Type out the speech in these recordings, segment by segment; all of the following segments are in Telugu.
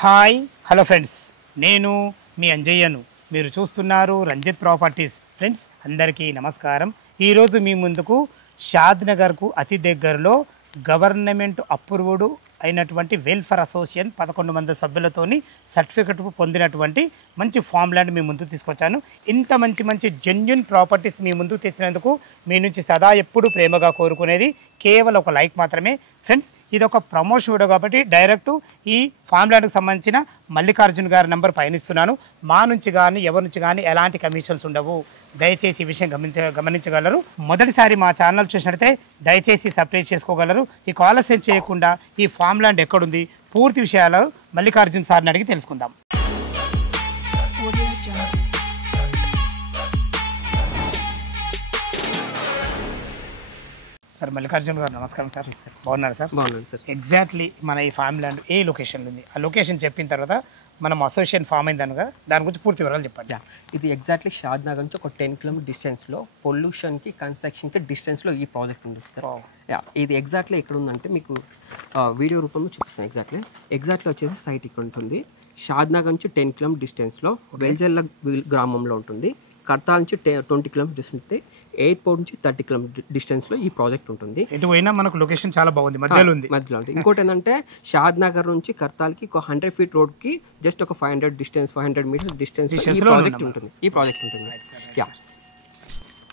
హాయ్ హలో ఫ్రెండ్స్, నేను మీ అంజయ్యను. మీరు చూస్తున్నారు రంజిత్ ప్రాపర్టీస్. ఫ్రెండ్స్ అందరికీ నమస్కారం. ఈరోజు మీ ముందుకు షాద్నగర్కు అతి దగ్గరలో గవర్నమెంట్ అప్రూవ్డ్ అయినటువంటి వెల్ఫేర్ అసోసియేషన్ 11 మంది సభ్యులతోని సర్టిఫికెట్ పొందినటువంటి మంచి ఫామ్ ల్యాండ్ మీ ముందు తీసుకొచ్చాను. ఇంత మంచి జెన్యున్ ప్రాపర్టీస్ మీ ముందుకు తెచ్చినందుకు మీ నుంచి సదా ఎప్పుడు ప్రేమగా కోరుకునేది కేవలం ఒక లైక్ మాత్రమే. ఫ్రెండ్స్, ఇది ఒక ప్రమోషన్ వీడియో కాబట్టి డైరెక్ట్ ఈ ఫామ్ ల్యాండ్కి సంబంధించిన మల్లికార్జున్ గారి నంబర్ పయనిస్తున్నాను. మా నుంచి కానీ ఎవరి నుంచి కానీ ఎలాంటి కమిషన్స్ ఉండవు. దయచేసి ఈ విషయం గమనించగలరు. మొదటిసారి మా ఛానల్ చూసినట్లయితే దయచేసి సబ్స్క్రైబ్ చేసుకోగలరు. ఈ ఆలస్యం చేయకుండా ఈ ఫామ్ ల్యాండ్ ఎక్కడుంది పూర్తి విషయాలు మల్లికార్జున్ సార్ని అడిగి తెలుసుకుందాం. సార్ మల్లికార్జున్ గారు నమస్కారం సార్. బాగున్నారు సార్? బాగున్నాను సార్. ఎగ్జాక్ట్లీ మన ఈ ఫామ్ ల్యాండ్ ఏ లొకేషన్లో ఉంది? ఆ లొకేషన్ చెప్పిన తర్వాత మనం అసోసియేషన్ ఫామ్ అయింది అనగా దాని గురించి పూర్తి వివరాలు చెప్పండి. ఇది ఎగ్జాక్ట్లీ షాద్నగర్ నుంచి ఒక 10 కిలోమీటర్ డిస్టెన్స్లో పొల్యూషన్కి కన్స్ట్రక్షన్కి డిస్టెన్స్లో ఈ ప్రాజెక్ట్ ఉంది సార్. ఇది ఎగ్జాక్ట్లీ ఎక్కడ ఉందంటే మీకు వీడియో రూపంలో చూపిస్తాను. ఎగ్జాక్ట్లీ వచ్చేసి సైట్ ఇక్కడ ఉంటుంది. షాద్నగర్ నుంచి 10 కిలోమీటర్ డిస్టెన్స్లో వెల్జల్ల గ్రామంలో ఉంటుంది. కర్తాల్ నుంచి 20 కిలోమీటర్ డిస్టెన్స్, ఎయిర్పోర్ట్ నుంచి 30 కిలోమీటర్ డిస్టెన్స్లో ఈ ప్రాజెక్ట్ ఉంటుంది. ఎటు పోయినా మనకు లొకేషన్ చాలా బాగుంది, మధ్యలో ఉంది. ఇంకోటి ఏంటంటే షాద్నగర్ నుంచి కర్తాల్కి ఒక 100 ఫీట్ రోడ్కి జస్ట్ ఒక 500 మీటర్స్ డిస్టెన్స్ ఈ ప్రాజెక్ట్ ఉంటుంది.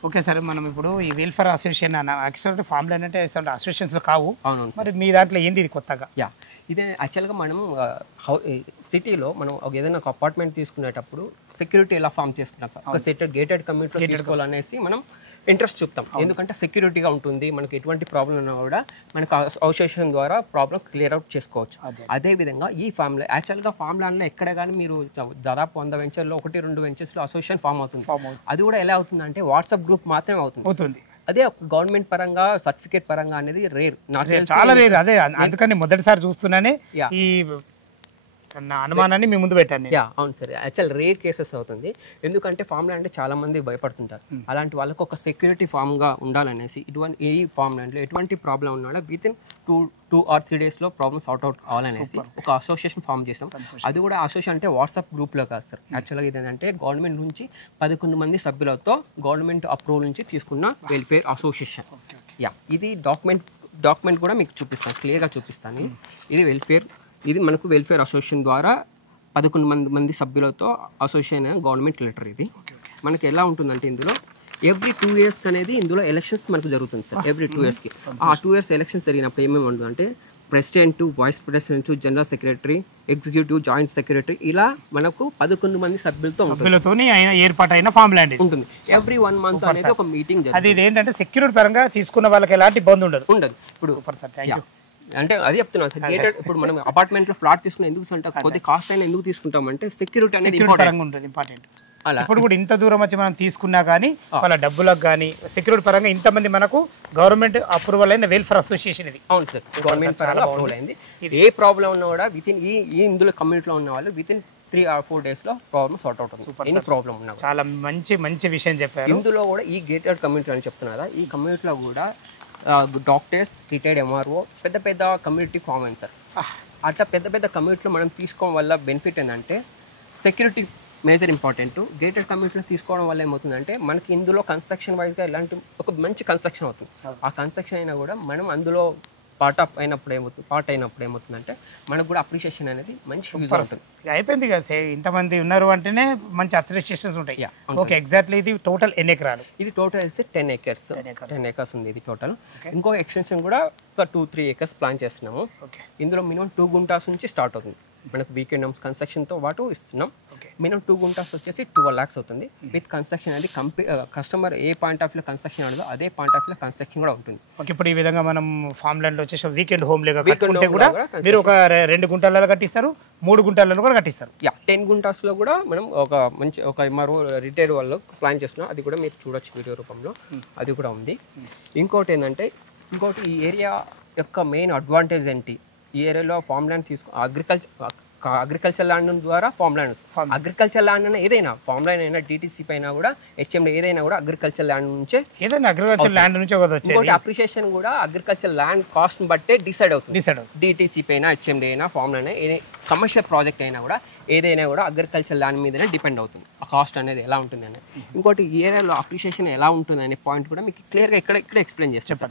ఓకే సార్, మనం ఇప్పుడు ఈ వెల్ఫేర్ అసోసియేషన్ యాక్చువల్గా ఫామ్ ల్యాండ్ అంటే అసోసియేషన్స్ కావు. అవును. మరి మీ దాంట్లో ఏంది ఇది కొత్తగా? ఇదే యాక్చువల్గా మనం సిటీలో మనం ఏదైనా ఒక అపార్ట్మెంట్ తీసుకునేటప్పుడు సెక్యూరిటీ ఎలా ఫామ్ చేసుకుంటాం, ఒక గేటెడ్ కమ్యూనిటీలో తీసుకోవాలనేసి మనం ఇంట్రెస్ట్ చూపుతాం. ఎందుకంటే సెక్యూరిటీగా ఉంటుంది, మనకి ఎటువంటి ప్రాబ్లం ఉన్నా కూడా మనకు అసోసియేషన్ ద్వారా ప్రాబ్లం క్లియర్ అవుట్ చేసుకోవచ్చు. అదేవిధంగా ఈ ఫామ్లో యాక్చువల్గా ఫామ్ ల్యాండ్లో ఎక్కడ కానీ మీరు దాదాపు 100 వెంచర్లో 1-2 వెంచర్స్లో అసోసియేషన్ ఫామ్ అవుతుంది. అది కూడా ఎలా అవుతుందంటే వాట్సాప్ గ్రూప్ మాత్రమే అవుతుంది. అదే గవర్నమెంట్ పరంగా సర్టిఫికేట్ పరంగా అనేది రేర్, చాలా రేర్. అదే అందుకని మొదటిసారి చూస్తున్నానే ఈ అనుమానాన్ని మీ ముందు పెట్టాను. అవును సార్, యాక్చువల్ రేర్ కేసెస్ అవుతుంది. ఎందుకంటే ఫామ్ ల్యాండ్ చాలా మంది భయపడుతుంటారు. అలాంటి వాళ్ళకు ఒక సెక్యూరిటీ ఫామ్ గా ఉండాలనేసి ఈ ఫామ్ ల్యాండ్ లో ఎటువంటి ప్రాబ్లం ఉన్నా వితిన్ 2 or 3 డేస్ లో ప్రాబ్లమ్ సార్ట్ అవుట్ అవ్వాలనేసి ఒక అసోసియేషన్ ఫామ్ చేసాం. అది కూడా అసోసియేషన్ అంటే వాట్సాప్ గ్రూప్ లో కాదు సార్. యాక్చువల్గా ఇదేంటంటే గవర్నమెంట్ నుంచి 11 మంది సభ్యులతో గవర్నమెంట్ అప్రూవల్ నుంచి తీసుకున్న వెల్ఫేర్ అసోసియేషన్. ఇది డాక్యుమెంట్ కూడా మీకు చూపిస్తాను, క్లియర్గా చూపిస్తాను. ఇది మనకు వెల్ఫేర్ అసోసియేషన్ ద్వారా 11 మంది సభ్యులతో అసోసియేషన్ గవర్నమెంట్ లెటర్. ఇది మనకి ఎలా ఉంటుందంటే ఇందులో ఎవ్రీ 2 years అనేది ఇందులో ఎలక్షన్స్ మనకు జరుగుతుంది సార్. ఎవ్రీ 2 yearsకి ఆ 2 years ఎలక్షన్స్ జరిగినప్పుడు ఏమేమి ఉంటుందంటే president, vice president, general secretary, executive, joint secretary, ఇలా మనకు 11 మంది సభ్యులతో ఏర్పాటైన ఫామ్ ల్యాండ్ ఉంటుంది. ఎవ్రీ 1 month అనేది ఒక మీటింగ్. అది ఏంటంటే సెక్యూరిటీ పరంగా తీసుకున్న వాళ్ళకి ఎలాంటి ఇబ్బంది ఉండదు. ఇప్పుడు అంటే అది చెప్తున్నాను సార్. గేటెడ్ ఇప్పుడు మనం అపార్ట్మెంట్ లో ఫ్లాట్ తీసుకుని ఎందుకు కొద్ది కాస్ట్ అయినా ఎందుకు తీసుకుంటామంటే సెక్యూరిటీ అనేది ఇంపార్టెంట్. ఇప్పుడు కూడా ఇంత దూరం వచ్చి మనం తీసుకున్నా కానీ వాళ్ళ డబ్బులకు కానీ సెక్యూరిటీ పరంగా ఇంతమంది మనకు గవర్నమెంట్ అప్రూవల్ అయిన వెల్ఫేర్ అసోసియేషన్ ఇది. అవును సార్, గవర్నమెంట్ పరంగా అప్రూవల్ అయింది. ఏ ప్రాబ్లం ఉన్నా కూడా వితిన్ ఇందులో కమ్యూనిటీలో ఉన్న వాళ్ళు వితిన్ 3 or 4 days లో ప్రాబ్లమ్ సార్ట్ అవుట్ అవుతుంది. ప్రాబ్లం ఉన్నా చాలా మంచి విషయం చెప్పారు. ఇందులో కూడా ఈ గేటెడ్ కమ్యూనిటీ అని చెప్తున్నారా, ఈ కమ్యూనిటీలో కూడా డాక్టర్స్, రిటైర్డ్ ఎంఆర్ఓ, పెద్ద కమ్యూనిటీ ఫామ్ అయింది సార్. అట్లా పెద్ద కమ్యూనిటీలో మనం తీసుకోవడం వల్ల బెనిఫిట్ ఏంటంటే సెక్యూరిటీ మేజర్ ఇంపార్టెంట్. గేటెడ్ కమ్యూనిటీలో తీసుకోవడం వల్ల ఏమవుతుందంటే మనకి ఇందులో కన్స్ట్రక్షన్ వైజ్గా ఇలాంటి ఒక మంచి కన్స్ట్రక్షన్ అవుతుంది. ఆ కన్స్ట్రక్షన్ అయినా కూడా మనం అందులో పార్ట్ అయినప్పుడు ఏమవుతుందంటే మనకు కూడా అప్రిషియేషన్ అనేది మంచి అయిపోయింది కదా. ఇంతమంది ఉన్నారు అంటేనే మంచి అప్రిషియేషన్స్ ఉంటాయి. ఓకే, ఎగ్జాక్ట్లీ ఇది టోటల్ ఎన్ని ఎకరాలు? ఇది టోటల్ 10 acres ఉంది ఇది టోటల్. ఇంకో ఎక్స్టెన్షన్ కూడా ఒక 2-3 acres ప్లాన్ చేస్తున్నాము. ఇందులో మినిమం 2 గుంటాస్ నుంచి స్టార్ట్ అవుతుంది. మనకు వీకెండ్ హోమ్స్ కన్స్ట్రక్షన్తో పాటు ఇస్తున్నాం. మినిమం 2 గుంటాస్ వచ్చేసి 12 lakhs అవుతుంది. విత్ కన్స్ట్రక్షన్ అనేది కస్టమర్ ఏ పాయింట్ ఆఫ్ లో కన్స్ట్రక్షన్ ఉండదో అదే పాయింట్ ఆఫ్ లో కన్స్ట్రక్షన్ కూడా ఉంటుంది. ఇప్పుడు ఈ విధంగా మనం ఫామ్ ల్యాండ్ వచ్చేసి వీకెండ్ హోమ్ లేక కట్టుకుంటే కూడా మీరు ఒక 2 గుంటలలో కట్టిస్తారు, 3 గుంటలలో కూడా కట్టిస్తారు. 10 గుంటాస్ లో కూడా మనం ఒక ఎంఆర్ఓ రిటైర్ వాళ్ళు ప్లాన్ చేస్తున్నాం. అది కూడా మీరు చూడొచ్చు వీడియో రూపంలో, అది కూడా ఉంది. ఇంకోటి ఏంటంటే ఈ ఏరియా యొక్క మెయిన్ అడ్వాంటేజ్ ఏంటి, ఈ ఏరియాలో farm land agriculture agriculture land ద్వారా ఫార్మ్ ల్యాండ్ వస్తుంది. అగ్రికల్చర్ ల్యాండ్ అన్న ఏదైనా ఫార్మ్ ల్యాండ్ అయినా డిటీసీ పైన కూడా హెచ్ఎండి ఏదైనా కూడా అగ్రికల్చర్ ల్యాండ్ నుంచే ఏదైనా అగ్రికల్చర్ ల్యాండ్ నుంచి ఇంకోటి అప్రిషియేషన్ కూడా అగ్రికల్చర్ ల్యాండ్ కాస్ట్ బట్టే డిసైడ్ అవుతుంది. డిటీసీ పైన హెచ్ఎండి అయినా ఫార్మ్ ల్యాండ్ కమర్షియల్ ప్రాజెక్ట్ అయినా కూడా ఏదైనా కూడా అగ్రికల్చర్ ల్యాండ్ మీదనే డిపెండ్ అవుతుంది ఆ కాస్ట్ అనేది ఎలా ఉంటుంది అనేది. ఇంకోటి ఈ ఏరియాలో అప్రిషియేషన్ ఎలా ఉంటుంది అనే పాయింట్ కూడా మీకు క్లియర్గా ఇక్కడ ఎక్స్ప్లెయిన్ చేస్తాను.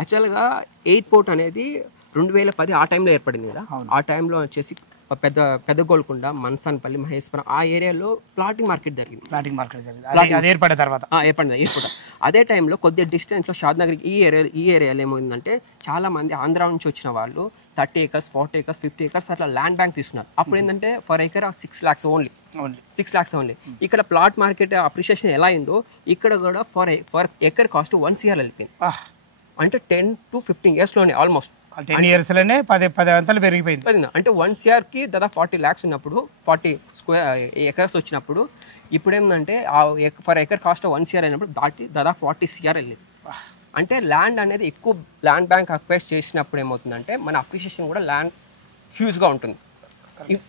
యాక్చువల్గా ఎయిర్పోర్ట్ అనేది 2010 ఆ టైంలో ఏర్పడింది కదా. ఆ టైంలో వచ్చేసి పెద్ద గోల్కొండ, మన్సాన్పల్లి, మహేశ్వరం ఆ ఏరియాలో ప్లాటింగ్ మార్కెట్ జరిగింది. ఏర్పడింది ఎయిర్పోర్ట్. అదే టైంలో కొద్దిగా డిస్టెన్స్లో షాద్నగర్ ఈ ఏరియాలో ఏమైందంటే చాలా మంది ఆంధ్ర నుంచి వచ్చిన వాళ్ళు 30 acres, 40 acres, 50 acres అట్లా ల్యాండ్ బ్యాంక్ తీసుకున్నారు. అప్పుడు ఏంటంటే for acre 6 lakhs only. 6 lakhs only. ఇక్కడ ప్లాట్ మార్కెట్ అప్రిషియేషన్ ఎలా అయిందో ఇక్కడ కూడా ఫర్ ఎకర్ కాస్ట్ 1 crore వెళ్ళిపోయింది. అంటే 10 to 15 yearsలోనే ఆల్మోస్ట్ 10 yearsలోనే 10 అంతలు పెరిగిపోయింది. అంటే 1 crore దాదాపు 40 lakhs ఉన్నప్పుడు 40 acres వచ్చినప్పుడు ఇప్పుడు ఏంటంటే ఫర్ ఎకర్ కాస్ట్ 1 crore అయినప్పుడు దాదాపు 40 crore వెళ్ళింది. అంటే ల్యాండ్ అనేది ఎక్కువ ల్యాండ్ బ్యాంక్ అక్వైర్ చేసినప్పుడు ఏమవుతుందంటే మన అప్రిషియేషన్ కూడా ల్యాండ్ హ్యూజ్గా ఉంటుంది.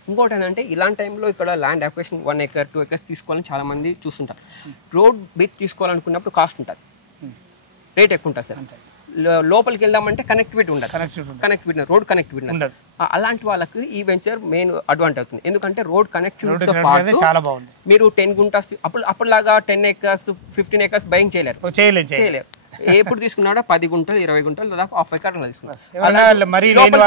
ఇంకోటి ఏంటంటే ఇలాంటి టైంలో ఇక్కడ ల్యాండ్ అక్వైషన్ 1 acre 2 acres తీసుకోవాలని చాలా మంది చూస్తుంటారు. రోడ్ బిట్ తీసుకోవాలనుకున్నప్పుడు కాస్ట్ ఉంటుంది, రేట్ ఎక్కువ ఉంటుంది సార్. లోపలికి వెళ్దామంటే కనెక్టివిటీ ఉండదు, రోడ్ కనెక్టివిటీ ఉండదు. అలాంటి వాళ్ళకి ఈ వెంచర్ మెయిన్ అడ్వాంటేజ్ అవుతుంది. ఎందుకంటే రోడ్ కనెక్టివిటీతో పాటు మీరు 10 గుంటాస్ అప్పటిలాగా 10 acres 15 acres బయింగ్ చేయలేరు. ఎప్పుడు తీసుకున్నాడో 10 గుంటలు 20 గుంటలు దాదాపు హాఫ్ ఎకర్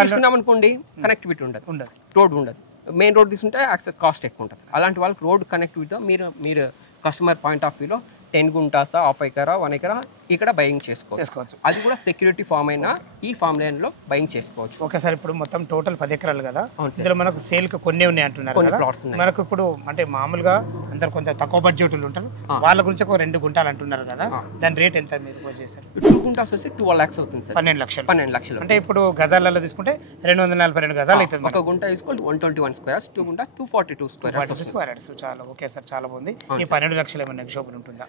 తీసుకున్నాం అనుకోండి, కనెక్టివిటీ ఉండదు, రోడ్ ఉండదు. మెయిన్ రోడ్ తీసుకుంటే యాక్సెస్ కాస్ట్ ఎక్కువ ఉంటుంది. అలాంటి వాళ్ళకి రోడ్ కనెక్టివిటీతో మీరు కస్టమర్ పాయింట్ ఆఫ్ వ్యూలో 10 గుంటాసా, హాఫ్ ఎకరా, 1 acre ఇక్కడ బయింగ్ చేసుకోవచ్చు. అది కూడా సెక్యూరిటీ ఫామ్ అయినా ఈ ఫామ్ లైన్లో బయింగ్ చేసుకోవచ్చు. ఓకే సార్, ఇప్పుడు మొత్తం టోటల్ 10 ఎకరాలు కదా, ఇందులో మనకు సేల్కి కొన్ని ఉన్నాయి అంటున్నారు కదా. మనకు ఇప్పుడు అంటే మామూలుగా అందరు కొంత తక్కువ బడ్జెట్లు ఉంటారు, వాళ్ళ గురించి ఒక 2 గుంటాలు అంటున్నారు కదా, దాని రేట్ ఎంత మీరు చేశారు? 2 గుంటాస్ వచ్చి 12 lakhs అవుతుంది సార్. 12 లక్షలు. అంటే ఇప్పుడు గజాలలో తీసుకుంటే 242 గజాలు అవుతుంది. ఒక గుంట తీసుకోవాలి 121 squares, 2 గుంట 242 squares. చాలా ఓకే సార్, చాలా బాగుంది. ఈ 12 లక్షలు ఏమైనా నెగోషియబుల్ ఉంటుందా?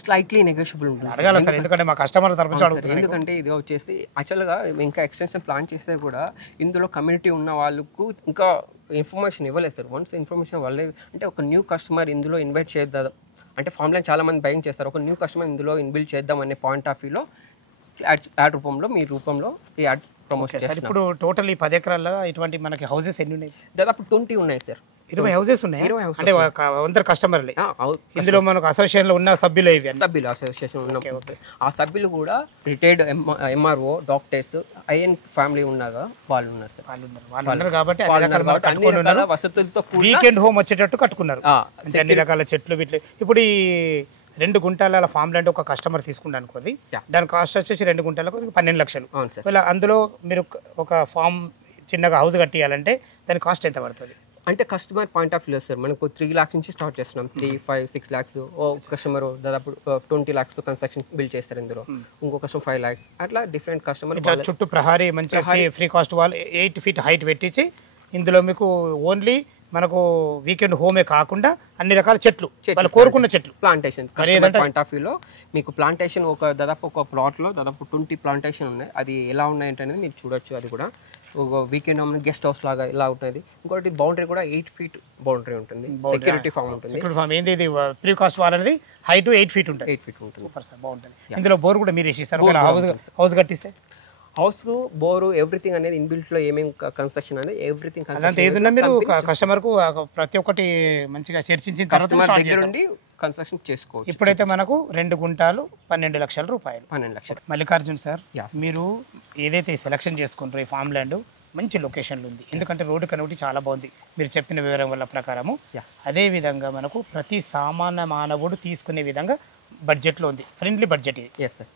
స్లైట్లీ నెగోషియబుల్ ఉంటుంది. అడగాల సార్, ఎందుకంటే మా కస్టమర్ తరపున అడుగుతారు. ఎందుకంటే ఇది వచ్చేసి యాక్చువల్గా ఇంకా ఎక్స్టెన్షన్ ప్లాన్ చేస్తే కూడా ఇందులో కమ్యూనిటీ ఉన్న వాళ్ళకు ఇంకా ఇన్ఫర్మేషన్ ఇవ్వలేదు సార్. వన్స్ ఇన్ఫర్మేషన్ ఇవ్వలేదు అంటే ఒక న్యూ కస్టమర్ ఇందులో ఇన్వైట్ చేద్దాం అంటే ఫామ్ లైన్ చాలా మంది బయింగ్ చేస్తారు, ఒక న్యూ కస్టమర్ ఇందులో ఇన్బిల్డ్ చేద్దాం అనే పాయింట్ ఆఫ్ వ్యూలో యాడ్ రూపంలో మీ రూపంలో ఈ యాడ్ ప్రమోట్ చేస్తారు. ఇప్పుడు టోటల్ ఈ 10 ఎకరాల్లో ఇటువంటి మనకి హౌసెస్ ఎన్ని ఉన్నాయి? దాదాపు 20 ఉన్నాయి సార్. 20 హౌసెస్ ఉన్నాయి. అంటే అందరు కస్టమర్లే ఇందులో మనకు అసోసియేషన్ లో ఉన్న సభ్యులు అసోసియేషన్ ఉన్న ఆ సభ్యులు కూడా రిటైర్డ్ ఎంఆర్ఓ, డాక్టర్స్, ఐఎన్ ఫ్యామిలీ ఉన్నారు, వాళ్ళు ఉన్నారు సార్. వాళ్ళు ఉన్నారు కాబట్టి అన్ని వసతులతో వీకెండ్ హోమ్ వచ్చేటట్టు కట్టుకున్నారు. అన్ని రకాల చెట్లు వీటి. ఇప్పుడు ఈ 2 గుంటల ఫామ్ ల్యాండ్ ఒక కస్టమర్ తీసుకుంటా అనుకోది, దాని కాస్ట్ వచ్చేసి 2 గుంటలకు 12 లక్షలు. అందులో మీరు ఒక ఫామ్ చిన్నగా హౌస్ కట్టియాలంటే దాని కాస్ట్ ఎంత పడుతుంది? అంటే customer point of view sir, మనకు 3 lakhs నుంచి స్టార్ట్ చేస్తున్నాం. 3, 5, 6 lakhs. ఓ కస్టమర్ దాదాపు 20 lakhs కన్స్ట్రక్షన్ బిల్డ్ చేస్తారు ఇందులో, ఇంకో కస్టమర్ 5 lakhs. అట్లా డిఫరెంట్ కస్టమర్. చుట్టూ ప్రహారీ మంచి free cost wall 8 feet height పెట్టించి ఇందులో మీకు ఓన్లీ మనకు వీకెండ్ హోమే కాకుండా అన్ని రకాల చెట్లు, వాళ్ళు కోరుకున్న చెట్లు, ప్లాంటేషన్ పాయింట్ ఆఫ్ వ్యూలో మీకు ప్లాంటేషన్ దాదాపు ఒక ప్లాట్లో దాదాపు 20 ప్లాంటేషన్ ఉన్నాయి. అది ఎలా ఉన్నాయి అనేది మీరు చూడొచ్చు. అది కూడా ఒక వీకెండ్ హోమ్ గెస్ట్ హౌస్ లాగా ఇలా ఉంటుంది. ఇంకోటి బౌండరీ కూడా 8 feet బౌండరీ ఉంటుంది, సెక్యూరిటీ ఫామ్ ఉంటుంది. సెక్యూరిటీ ఫామ్ ఏంది? ఇది ప్రీ కాస్ట్ వాల్ అనేది హైట్ 8 feet ఉంటుంది. 8 feet ఉంటుంది. సూపర్ సార్, బాగుంటుంది. ఇందులో బోర్ కూడా మీరు వేసిస్తారు హౌస్ కట్టిస్తే? హౌస్ బోరు ఎవ్రీథింగ్ అనేది ఇన్బిల్ట్లో ఏమేమి కన్స్ట్రక్షన్ అనేది ఎవ్రీథింగ్ ఏదన్నా మీరు కస్టమర్కు ప్రతి ఒక్కటి మంచిగా చర్చించిన తర్వాత దగ్గర నుండి కన్స్ట్రక్షన్ చేసుకోవచ్చు. ఇప్పుడైతే మనకు 2 గుంటలు 12 లక్షల రూపాయలు. 12 లక్షలు. మల్లికార్జున్ సార్, మీరు ఏదైతే సెలెక్షన్ చేసుకుంటారో ఈ ఫామ్ ల్యాండ్ మంచి లొకేషన్లో ఉంది, ఎందుకంటే రోడ్డు కనెక్టివిటీ చాలా బాగుంది మీరు చెప్పిన వివరం వల్ల ప్రకారము. అదేవిధంగా మనకు ప్రతి సామాన్య మానవుడు తీసుకునే విధంగా బడ్జెట్లో ఉంది, ఫ్రెండ్లీ బడ్జెట్ ఇది.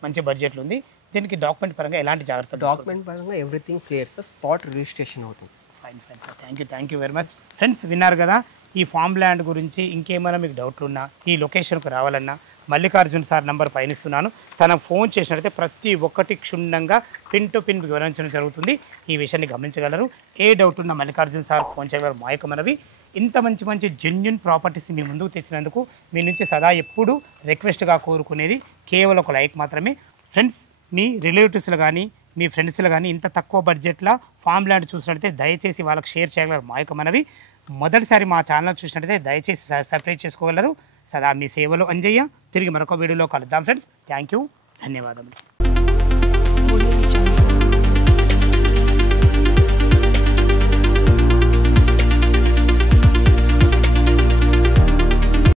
మంచి బడ్జెట్లో ఉంది. దీనికి డాక్యుమెంట్ పరంగా ఎలాంటి జాగ్రత్త? డాక్యుమెంట్ పరంగా everything clear sir, spot registration అవుతుంది. Fine fine sir, thank you very much. Friends విన్నారు కదా, ఈ ఫామ్ ల్యాండ్ గురించి ఇంకేమైనా మీకు డౌట్లు ఉన్నా, ఈ లొకేషన్కు రావాలన్నా మల్లికార్జున్ సార్ నంబర్ పైనిస్తున్నాను. తనకు ఫోన్ చేసినట్లయితే ప్రతి ఒక్కటి క్షుణ్ణంగా పిన్ టు పిన్ వివరించడం జరుగుతుంది. ఈ విషయాన్ని గమనించగలరు. ఏ డౌట్ ఉన్నా మల్లికార్జున్ సార్ ఫోన్ చేయగలరు. మా యొక్క మనవి, ఇంత మంచి జెన్యూన్ ప్రాపర్టీస్ మీ ముందుకు తెచ్చినందుకు మీ నుంచి సదా ఎప్పుడు రిక్వెస్ట్గా కోరుకునేది కేవలం ఒక లైక్ మాత్రమే. ఫ్రెండ్స్, మీ రిలేటివ్స్లో కానీ మీ ఫ్రెండ్స్లో కానీ ఇంత తక్కువ బడ్జెట్లో ఫామ్ ల్యాండ్ చూసినట్లయితే దయచేసి వాళ్ళకి షేర్ చేయగలరు మా యొక్క మనవి. మొదటిసారి మా ఛానల్ చూసినట్లయితే దయచేసి సబ్స్క్రైబ్ చేసుకోగలరు. సదా మీ సేవలో అంజయ్య. తిరిగి మరొక వీడియోలో కలుద్దాం ఫ్రెండ్స్. థ్యాంక్ యూ, ధన్యవాదములు.